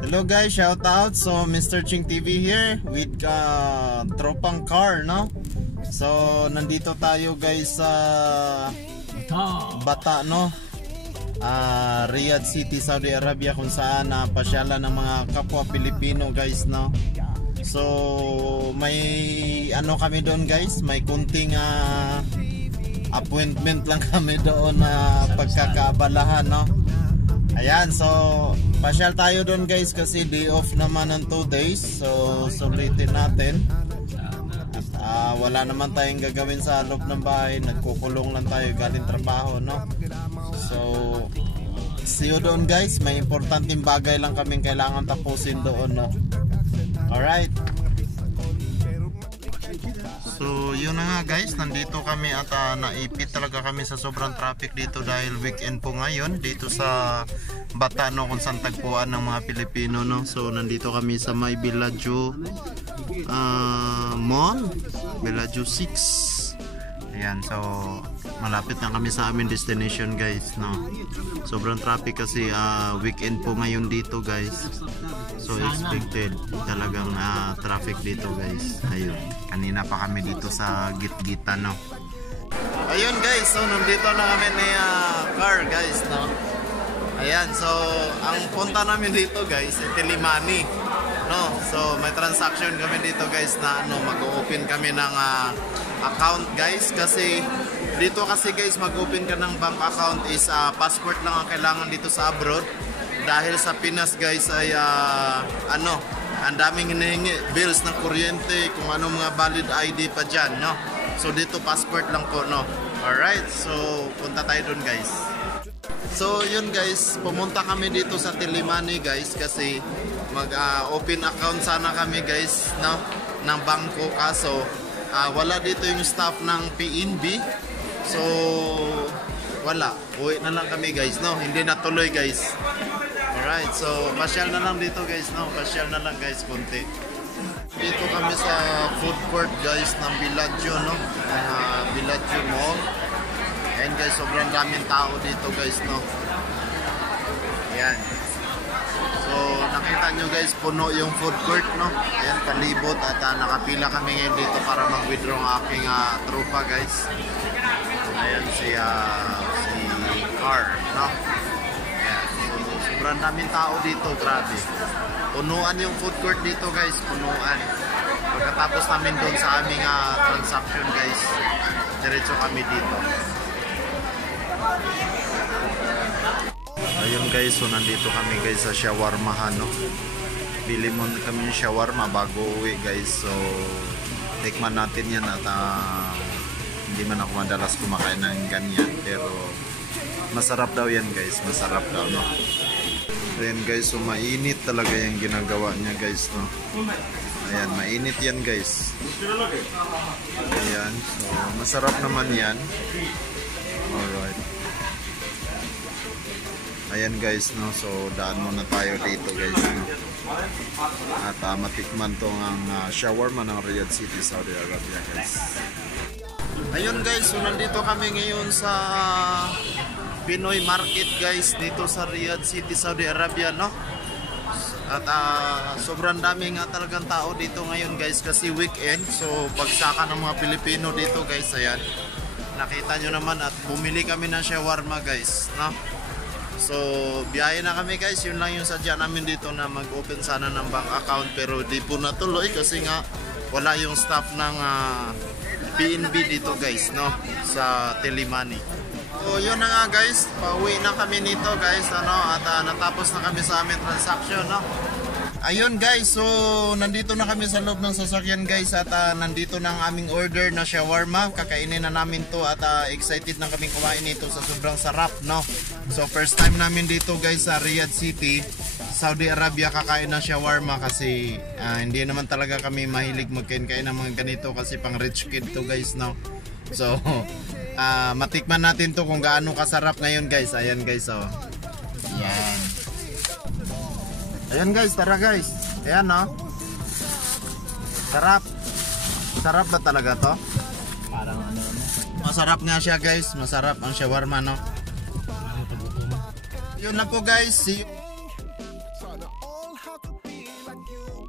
Hello guys, shout out. So Mr. Ching TV here with Tropang Car, no? So nandito tayo guys sa Bata, no? Riyadh City, Saudi Arabia, kung saan pasyalan ng mga kapwa Pilipino guys, no? So may ano kami doon guys, may kunting appointment lang kami doon na pagkakaabalahan, no? Ayan, so pasyal tayo doon guys kasi day off naman ng 2 days. So sulitin natin. At wala naman tayong gagawin sa loob ng bahay, nagkukulong lang tayo galing trabaho, no? So see you doon guys, may importanteng bagay lang kaming kailangan tapusin doon, no? Alright. So yun na nga guys, nandito kami at naipit talaga kami sa sobrang traffic dito dahil weekend po ngayon dito sa Bata, no, kung saan tagpuan ng mga Pilipino, no. So nandito kami sa may Bellagio Mall, Bellagio 6. Ayan, so malapit na kami sa aming destination guys, no. Sobrang traffic kasi weekend po ngayon dito guys. So expected talagang traffic dito guys. Ayun, kanina pa kami dito sa Gitgitan, no. Ayun guys, so nandito na kami ni car guys, no. Ayan, so ang punta namin dito guys Tilimani, no. So may transaction kami dito guys na mag-open kami ng account guys, kasi dito kasi guys mag-open ka ng bank account is passport lang ang kailangan dito sa abroad. Dahil sa Pinas guys ay ang daming hinihingi, bills ng kuryente, kung ano mga valid ID pa dyan, no. So dito passport lang po, no. Alright, so punta tayo dun guys. So yun guys, pumunta kami dito sa Tilimani guys kasi mag-open account sana kami guys, no, ng bangko, kaso wala dito yung staff ng PNB. So wala, uwi na lang kami guys, no, hindi natuloy guys. Alright, so pasyal na lang dito guys, no, pasyal na lang guys konti. Dito kami sa food court guys ng Bellagio, no, Bellagio Mall. Ayan guys, sobrang daming tao dito guys, no. Ayan. So nakita nyo guys, puno yung food court, no. Ayan, palibot at nakapila kami ngayon dito para mag-withdraw ang aking tropa guys. Ayan si Car, no. Ayan, so sobrang daming tao dito, grabe. Punuan yung food court dito guys, punuan. Pagkatapos namin doon sa aming transaction guys, diretso kami dito. Ayun guys, so nandito kami guys sa shawarma, no. Bili mo kami ng shawarma bago uwi guys. So tikman natin yan at hindi man ako madalas kumakain ng ganyan, pero masarap daw yan guys, masarap daw, no. Ayan guys, so mainit talaga yung ginagawa niya guys, no. Ayan, mainit yan guys. Ayan, so masarap naman yan. Alright. Ayan guys, no, so daan muna tayo dito guys, no. At matikman tong ang shawarma ng Riyadh City, Saudi Arabia guys. Ayun guys, so nandito kami ngayon sa Pinoy Market guys dito sa Riyadh City, Saudi Arabia, no. At sobrang dami nga talagang tao dito ngayon guys kasi weekend. So pagsaka ng mga Pilipino dito guys, ayan, nakita nyo naman, at bumili kami ng shawarma guys, no. So biyahe na kami guys, yun lang yung sadya namin dito, na mag-open sana ng bank account, pero di po natuloy kasi nga wala yung staff ng PNB dito guys, no, sa Tilimani. So yun na nga guys, pauwi na kami nito guys, ano, at natapos na kami sa aming transaction, no. Ayun guys, so nandito na kami sa loob ng sasakyan guys, at nandito na ang aming order na shawarma. Kakainin na namin to at excited na kaming kumain ito sa sobrang sarap, no. So first time namin dito guys sa Riyadh City, Saudi Arabia, kakain ng shawarma kasi hindi naman talaga kami mahilig magkain-kain ng mga ganito kasi pang rich kid to guys, no. So matikman natin to kung gaano kasarap ngayon guys. Ayan guys, oh. Yan. Ayan guys, tara guys. Ayan, no. Sarap. Sarap ba talaga to? Parang ano. Masarap nga siya guys. Masarap ang shawarma, no. Yun na po guys. See you. like you.